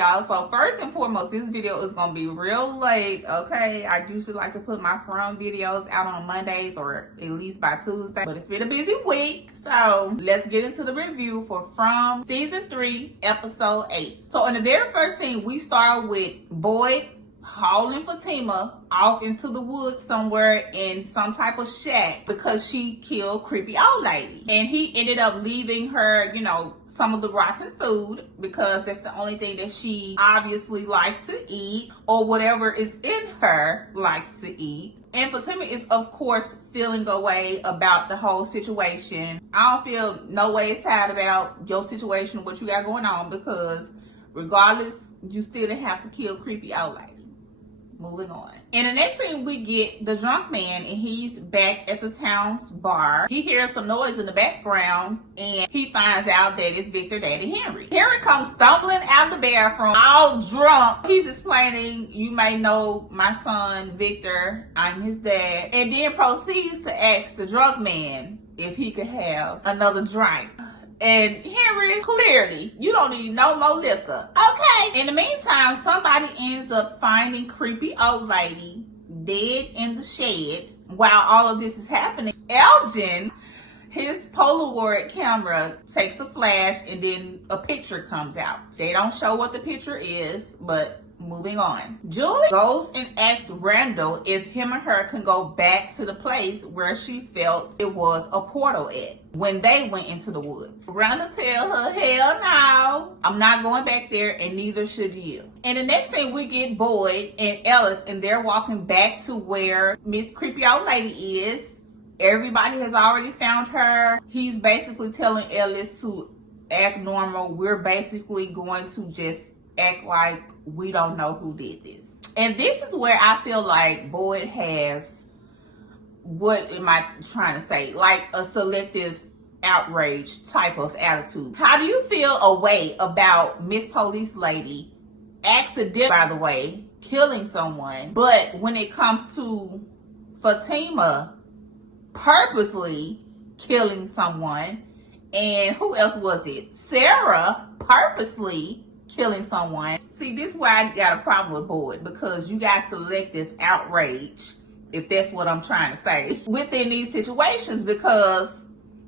on, y'all. So first and foremost, this video is gonna be real late, okay? I usually like to put my From videos out on Mondays or at least by Tuesday, but it's been a busy week. So let's get into the review for From Season 3, Episode 8. So in the very first scene, we start with Boyd hauling Fatima off into the woods somewhere in some type of shack because she killed creepy old lady. And he ended up leaving her, you know, some of the rotten food because that's the only thing that she obviously likes to eat, or whatever is in her likes to eat. And Fatima is, of course, feeling a way about the whole situation. I don't feel no way sad about your situation, what you got going on, because regardless, you still didn't have to kill creepy old lady. Moving on. In the next scene, we get the drunk man, and he's back at the town's bar. He hears some noise in the background, and he finds out that it's Victor Daddy Henry. Henry comes stumbling out of the bathroom, all drunk. He's explaining, you may know my son, Victor. I'm his dad. And then proceeds to ask the drunk man if he could have another drink. And Henry, clearly, you don't need no more liquor. Okay. In the meantime, somebody ends up finding creepy old lady dead in the shed. While all of this is happening, Elgin, his Polaroid camera takes a flash and then a picture comes out. They don't show what the picture is, but moving on. Julie goes and asks Randall if him and her can go back to the place where she felt it was a portal at when they went into the woods. Randall tells her, hell no, I'm not going back there, and neither should you. In the next scene, we get Boyd and Ellis, and they're walking back to where Miss Creepy Old Lady is. Everybody has already found her. He's basically telling Ellis to act normal. We're basically going to just act like we don't know who did this. And this is where I feel like Boyd has, what am I trying to say, like a selective outrage type of attitude. How do you feel a way about Miss Police Lady accidentally, by the way, killing someone, but when it comes to Fatima purposely killing someone, and who else was it? Sarah purposely killing someone. See, this is why I got a problem with Boyd, because you got selective outrage, if that's what I'm trying to say, within these situations, because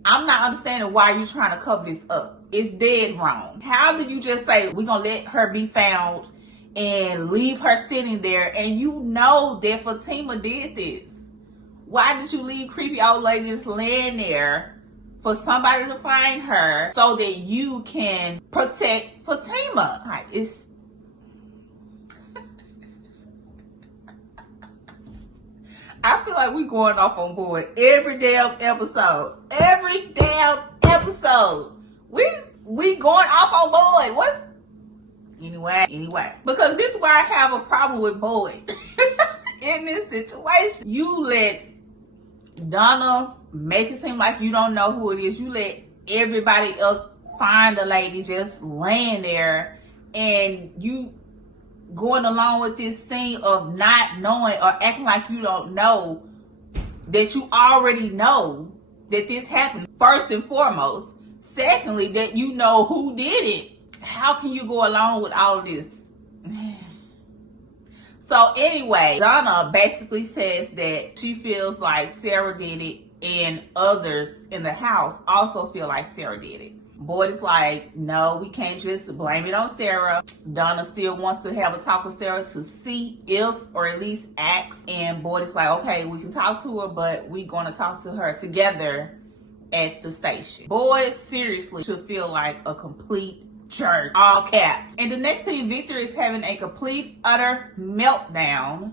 I'm not understanding why you're trying to cover this up. It's dead wrong. How do you just say, we're going to let her be found and leave her sitting there, and you know that Fatima did this? Why did you leave creepy old lady just laying there for somebody to find her so that you can protect Fatima? Like, it's I feel like we going off on Boyd every damn episode. Every damn episode. We going off on Boyd. What's anyway. Because this is why I have a problem with Boyd in this situation. You let Donna make it seem like you don't know who it is. You let everybody else find the lady just laying there, and you going along with this scene of not knowing or acting like you don't know that you already know that this happened, first and foremost. Secondly, that you know who did it. How can you go along with all of this? So anyway, Donna basically says that she feels like Sarah did it, and others in the house also feel like Sarah did it. Boyd is like, no, we can't just blame it on Sarah. Donna still wants to have a talk with Sarah to see if, or at least ask. And Boyd is like, okay, we can talk to her, but we're going to talk to her together at the station. Boyd seriously should feel like a complete jerk, all caps. And the next thing, Victor is having a complete, utter meltdown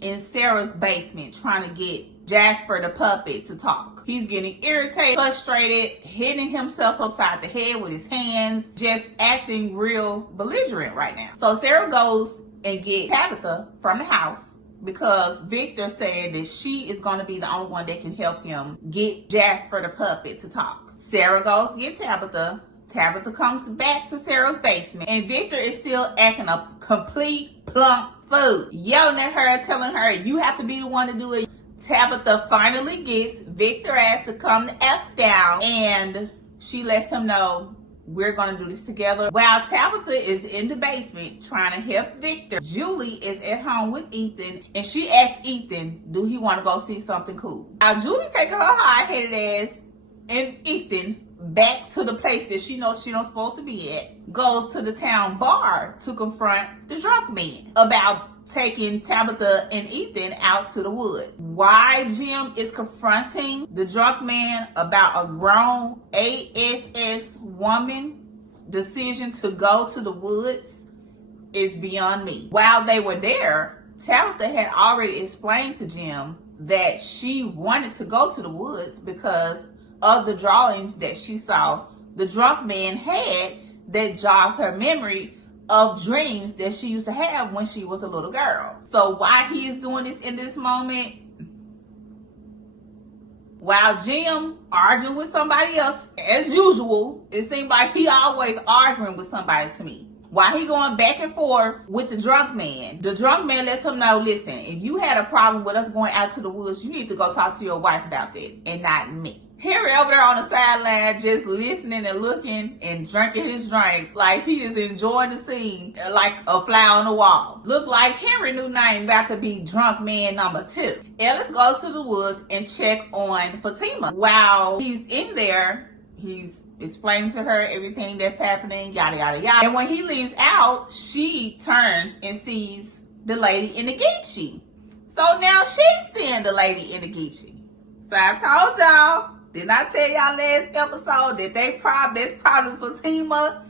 in Sarah's basement, trying to get Jasper the puppet to talk. He's getting irritated, frustrated, hitting himself upside the head with his hands, just acting real belligerent right now. So Sarah goes and gets Tabitha from the house because Victor said that she is going to be the only one that can help him get Jasper the puppet to talk. Sarah goes to get Tabitha. Tabitha comes back to Sarah's basement, and Victor is still acting a complete plump fool, yelling at her, telling her, you have to be the one to do it. Tabitha finally gets Victor ass to come the F down, and she lets him know We're gonna do this together. While Tabitha is in the basement trying to help Victor, Julie is at home with Ethan, and she asks Ethan, do he want to go see something cool? Now Julie taking her hard-headed ass and Ethan back to the place that she knows she don't supposed to be at, goes to the town bar to confront the drunk man about taking Tabitha and Ethan out to the woods. Why Jim is confronting the drunk man about a grown ASS woman decision to go to the woods is beyond me. While they were there, Tabitha had already explained to Jim that she wanted to go to the woods because of the drawings that she saw the drunk man had that jogged her memory of dreams that she used to have when she was a little girl. So why he is doing this in this moment, while Jim arguing with somebody else, as usual, it seems like he always arguing with somebody to me. While he going back and forth with the drunk man lets him know, listen, if you had a problem with us going out to the woods, you need to go talk to your wife about that and not me. Henry over there on the sideline just listening and looking and drinking his drink like he is enjoying the scene like a fly on the wall. Look like Henry knew nothing about to be drunk man number 2. Ellis goes to the woods and check on Fatima. While he's in there, he's explaining to her everything that's happening, yada, yada, yada. And when he leaves out, she turns and sees the lady in the Geechee. So now she's seeing the lady in the Geechee. So I told y'all, didn't I tell y'all last episode that that's probably Fatima,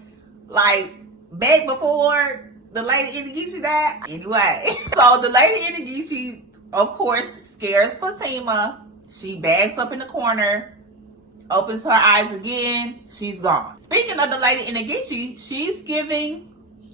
like back before the lady in the Geechee died? Anyway, so the lady in the Geechee, of course, scares Fatima. She backs up in the corner, opens her eyes again, she's gone. Speaking of the lady in the Geechee, she's giving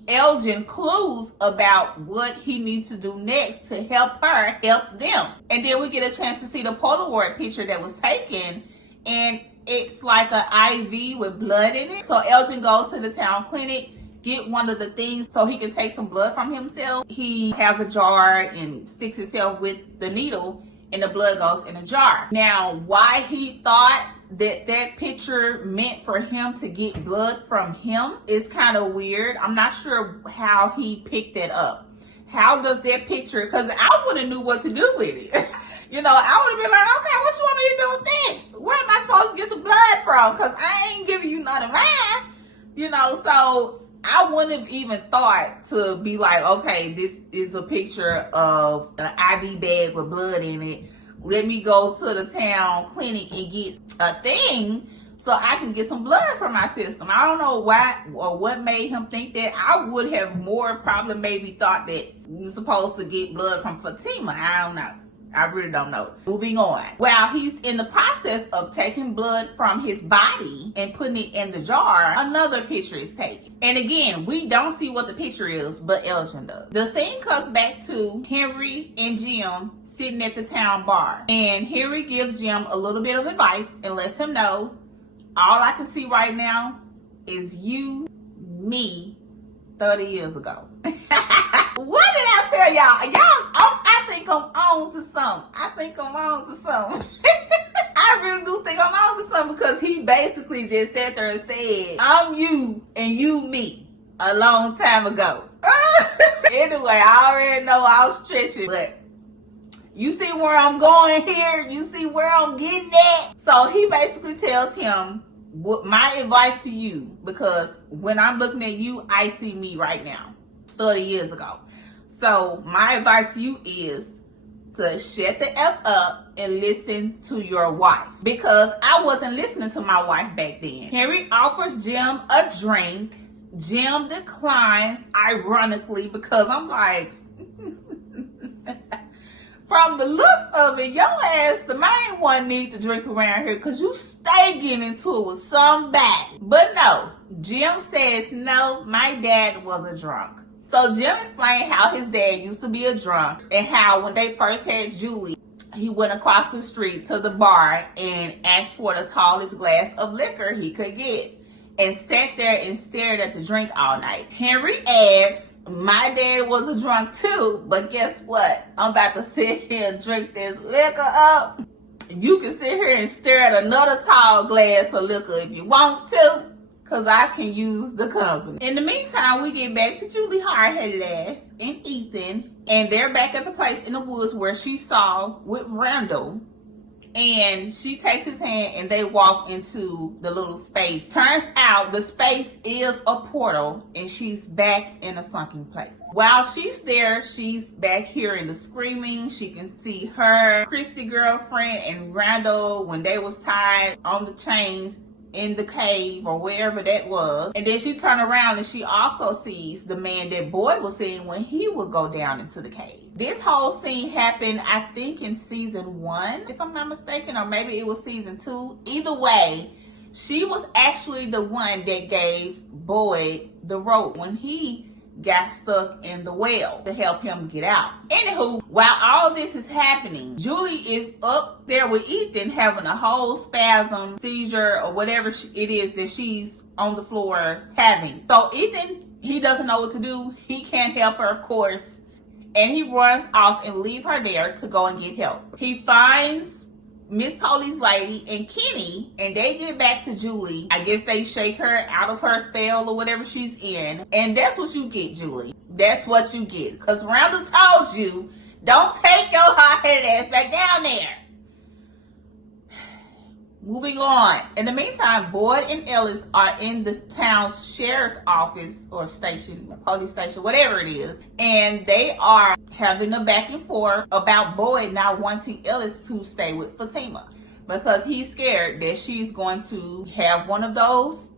Elgin clues about what he needs to do next to help her help them. And then we get a chance to see the Polaroid picture that was taken, and it's like an IV with blood in it. So Elgin goes to the town clinic, get one of the things so he can take some blood from himself. He has a jar and sticks himself with the needle, and the blood goes in a jar. Now, why he thought that picture meant for him to get blood from him is kind of weird. I'm not sure how he picked that up. How does that picture, because I wouldn't have knew what to do with it. You know, I would have been like, okay, what you want me to do with this? Where am I supposed to get some blood from? Because I ain't giving you none of mine. You know, so I wouldn't have even thought to be like, okay, this is a picture of an IV bag with blood in it. Let me go to the town clinic and get a thing so I can get some blood from my system. I don't know why or what made him think that. I would have more probably maybe thought that you're supposed to get blood from Fatima. I don't know. I really don't know. Moving on. While he's in the process of taking blood from his body and putting it in the jar, another picture is taken. And again, we don't see what the picture is, but Elgin does. The scene comes back to Henry and Jim sitting at the town bar. And Henry gives Jim a little bit of advice and lets him know, all I can see right now is you, me, 30 years ago. What did I tell y'all? I think I'm on to something. I really do think I'm on to something, because he basically just sat there and said, I'm you and you me a long time ago. Anyway, I already know I was stretching, but you see where I'm going here? You see where I'm getting at? So he basically tells him, what my advice to you, because when I'm looking at you, I see me right now, 30 years ago. So my advice to you is to shut the F up and listen to your wife, because I wasn't listening to my wife back then. Henry offers Jim a drink. Jim declines, ironically, because I'm like, from the looks of it, your ass, the main one, needs to drink around here, because you stay getting into it with somebody. But no, Jim says, no, my dad was a drunk. So Jim explained how his dad used to be a drunk, and how when they first had Julie, he went across the street to the bar and asked for the tallest glass of liquor he could get, and sat there and stared at the drink all night. Henry adds, my dad was a drunk too, but guess what? I'm about to sit here and drink this liquor up. You can sit here and stare at another tall glass of liquor if you want to, because I can use the company. In the meantime, we get back to Julie hard-headed ass and Ethan, and they're back at the place in the woods where she saw with Randall. And she takes his hand and they walk into the little space. Turns out the space is a portal and she's back in a sunken place. While she's there, she's back hearing the screaming. She can see her Christy girlfriend and Randall when they was tied on the chains in the cave or wherever that was. And then she turned around and she also sees the man that Boyd was seeing when he would go down into the cave. This whole scene happened, I think, in season 1, if I'm not mistaken, or maybe it was season 2. Either way, she was actually the one that gave Boyd the rope when he got stuck in the well to help him get out. Anywho, while all this is happening, Julie is up there with Ethan having a whole spasm, seizure, or whatever it is that she's on the floor having. So Ethan, he doesn't know what to do. He can't help her, of course. And he runs off and leave her there to go and get help. He finds Miss Police Lady and Kenny, and they get back to Julie. I guess they shake her out of her spell or whatever she's in. And that's what you get, Julie. That's what you get. Because Randall told you, don't take your hot-headed ass back down there. Moving on. In the meantime, Boyd and Ellis are in the town's sheriff's office or station, police station, whatever it is. And they are having a back and forth about Boyd not wanting Ellis to stay with Fatima because he's scared that she's going to have one of those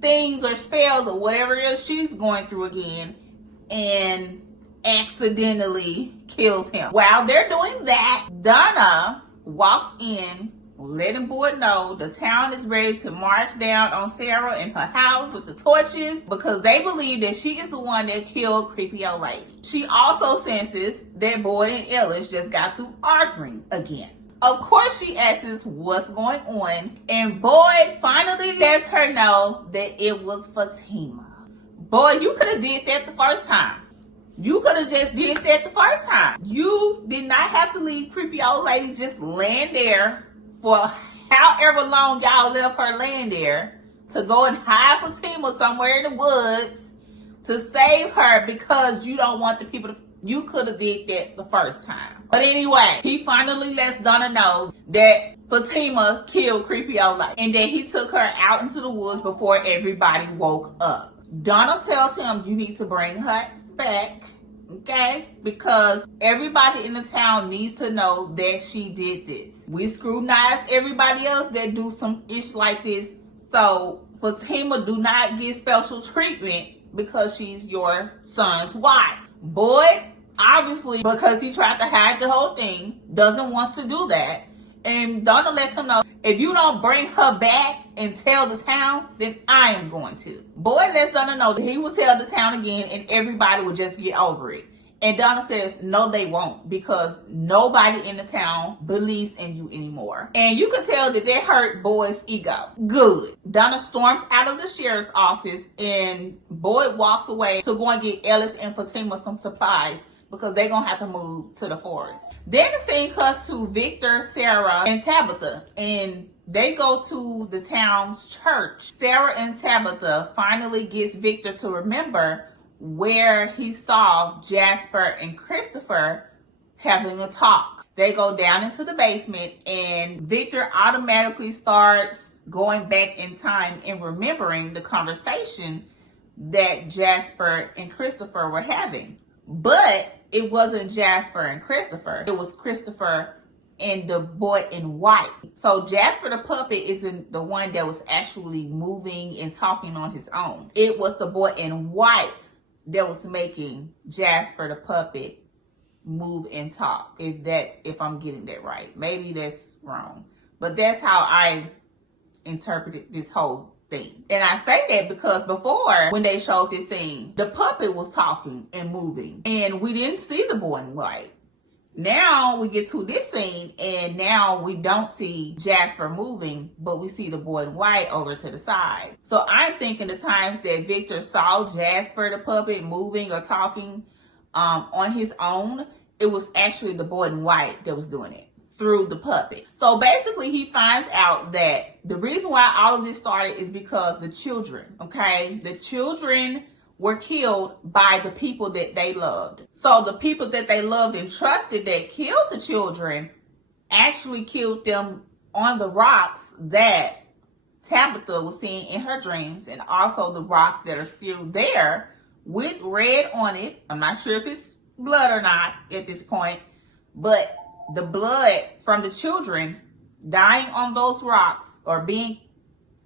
things or spells or whatever it is she's going through again and accidentally kills him. While they're doing that, Donna walks in, letting Boyd know the town is ready to march down on Sarah in her house with the torches because they believe that she is the one that killed creepy old lady. She also senses that Boyd and Ellis just got through arguing again. Of course, she asks what's going on, and Boyd finally lets her know that it was Fatima. Boy, you could have did that the first time. You could have just did that the first time. You did not have to leave creepy old lady just laying there for however long y'all left her laying there to go and hide Fatima somewhere in the woods to save her because you don't want the people to... You could have did that the first time. But anyway, he finally lets Donna know that Fatima killed creepy old lady and that he took her out into the woods before everybody woke up. Donna tells him you need to bring her back, okay? Because everybody in the town needs to know that she did this. We scrutinize everybody else that do some ish like this. So Fatima do not get special treatment because she's your son's wife. Boyd, obviously, because he tried to hide the whole thing, doesn't want to do that. And Donna lets him know, if you don't bring her back and tell the town, then I am going to. Boyd lets Donna know that he will tell the town again and everybody will just get over it. And Donna says, no, they won't, because nobody in the town believes in you anymore. And you can tell that hurt Boyd's ego. Good. Donna storms out of the sheriff's office and Boyd walks away to go and get Ellis and Fatima some supplies because they're going to have to move to the forest. Then the scene cuts to Victor, Sarah, and Tabitha. And they go to the town's church. Sarah and Tabitha finally gets Victor to remember where he saw Jasper and Christopher having a talk. They go down into the basement and Victor automatically starts going back in time and remembering the conversation that Jasper and Christopher were having. But it wasn't Jasper and Christopher. It was Christopher and the boy in white. So Jasper the puppet isn't the one that was actually moving and talking on his own. It was the boy in white that was making Jasper the puppet move and talk. If I'm getting that right. Maybe that's wrong. But that's how I interpreted this whole thing. And I say that because before, when they showed this scene, the puppet was talking and moving. And we didn't see the boy in white. Now we get to this scene and now we don't see Jasper moving, but we see the boy in white over to the side. So I'm thinking the times that Victor saw Jasper the puppet moving or talking on his own, it was actually the boy in white that was doing it. through the puppet. So basically he finds out that the reason why all of this started is because the children, okay? The children were killed by the people that they loved. So the people that they loved and trusted that killed the children actually killed them on the rocks that Tabitha was seeing in her dreams, and also the rocks that are still there with red on it. I'm not sure if it's blood or not at this point, but the blood from the children dying on those rocks or being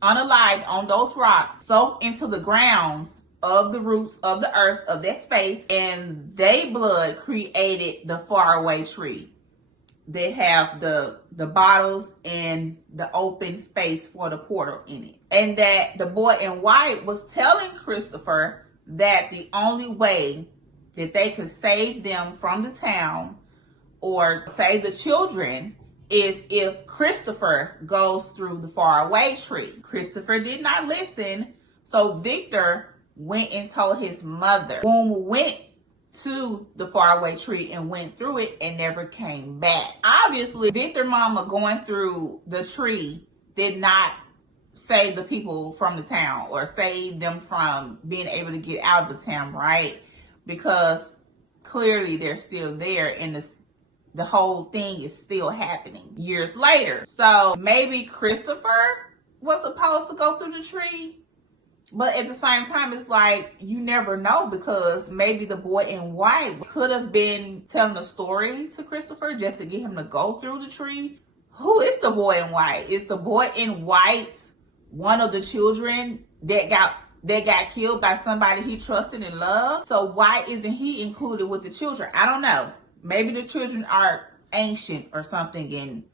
unalived on those rocks soaked into the grounds of the roots of the earth of that space, and they blood created the faraway tree that have the bottles and the open space for the portal in it. And that the boy in white was telling Christopher that the only way that they could save them from the town or save the children is if Christopher goes through the faraway tree. Christopher did not listen, so Victor went and told his mother, whom went to the faraway tree and went through it and never came back. Obviously, Victor mama going through the tree did not save the people from the town or save them from being able to get out of the town, right? Because clearly they're still there and the whole thing is still happening years later. So maybe Christopher was supposed to go through the tree, but at the same time, it's like, you never know, because maybe the boy in white could have been telling a story to Christopher just to get him to go through the tree. Who is the boy in white? Is the boy in white one of the children that got killed by somebody he trusted and loved? So why isn't he included with the children? I don't know. Maybe the children are ancient or something and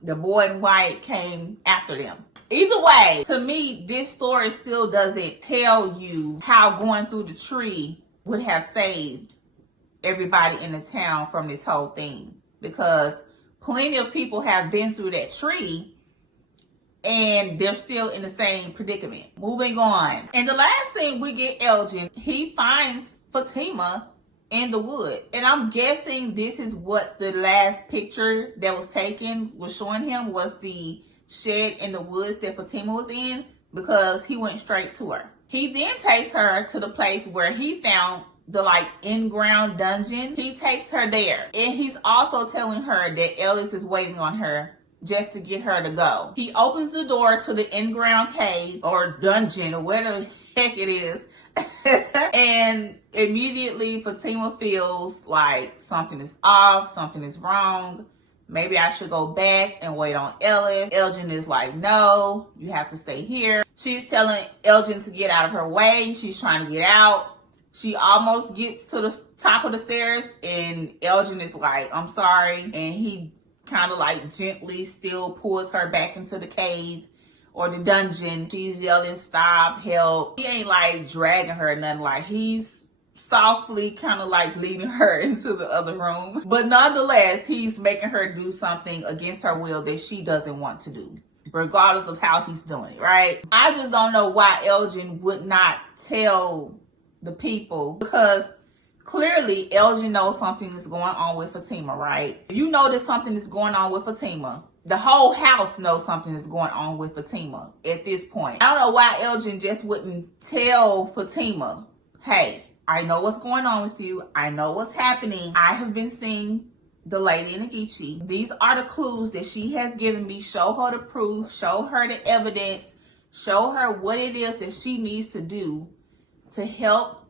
the boy in white came after them. Either way, to me, this story still doesn't tell you how going through the tree would have saved everybody in the town from this whole thing. Because plenty of people have been through that tree and they're still in the same predicament. Moving on. In the last scene, we get Elgin. He finds Fatima in the wood. And I'm guessing this is what the last picture that was taken was showing him, was the shed in the woods that Fatima was in, because he went straight to her. He then takes her to the place where he found the in-ground dungeon. He takes her there. And he's also telling her that Ellis is waiting on her just to get her to go. He opens the door to the in-ground cave or dungeon or whatever the heck it is. And immediately Fatima feels like something is off, something is wrong. Maybe I should go back and wait on Ellis. Elgin is like, no, you have to stay here. She's telling Elgin to get out of her way. She's trying to get out. She almost gets to the top of the stairs and Elgin is like, I'm sorry. And he kind of gently still pulls her back into the cave or the dungeon. She's yelling, stop, help. He ain't dragging her or nothing. He's softly kind of leading her into the other room. But nonetheless, he's making her do something against her will that she doesn't want to do, regardless of how he's doing it, right? I just don't know why Elgin would not tell the people, because clearly Elgin knows something is going on with Fatima, right? If you know that something is going on with Fatima, the whole house knows something is going on with Fatima at this point. I don't know why Elgin just wouldn't tell Fatima, hey, I know what's going on with you. I know what's happening. I have been seeing the lady in Nagichi. These are the clues that she has given me. Show her the proof. Show her the evidence. Show her what it is that she needs to do to help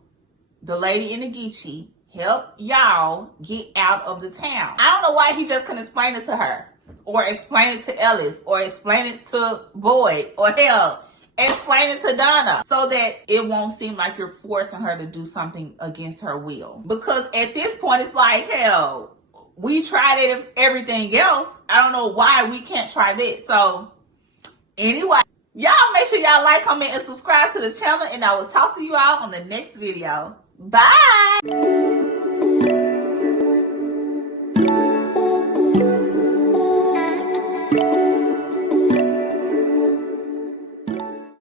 the lady in Nagichi, help y'all get out of the town. I don't know why he just couldn't explain it to her, or explain it to Ellis, or explain it to Boyd, or hell, explain it to Donna, so that it won't seem like you're forcing her to do something against her will. Because at this point, it's like, hell, we tried everything else. I don't know why we can't try this. So anyway, y'all make sure y'all like, comment, and subscribe to the channel, and I will talk to you all on the next video. Bye.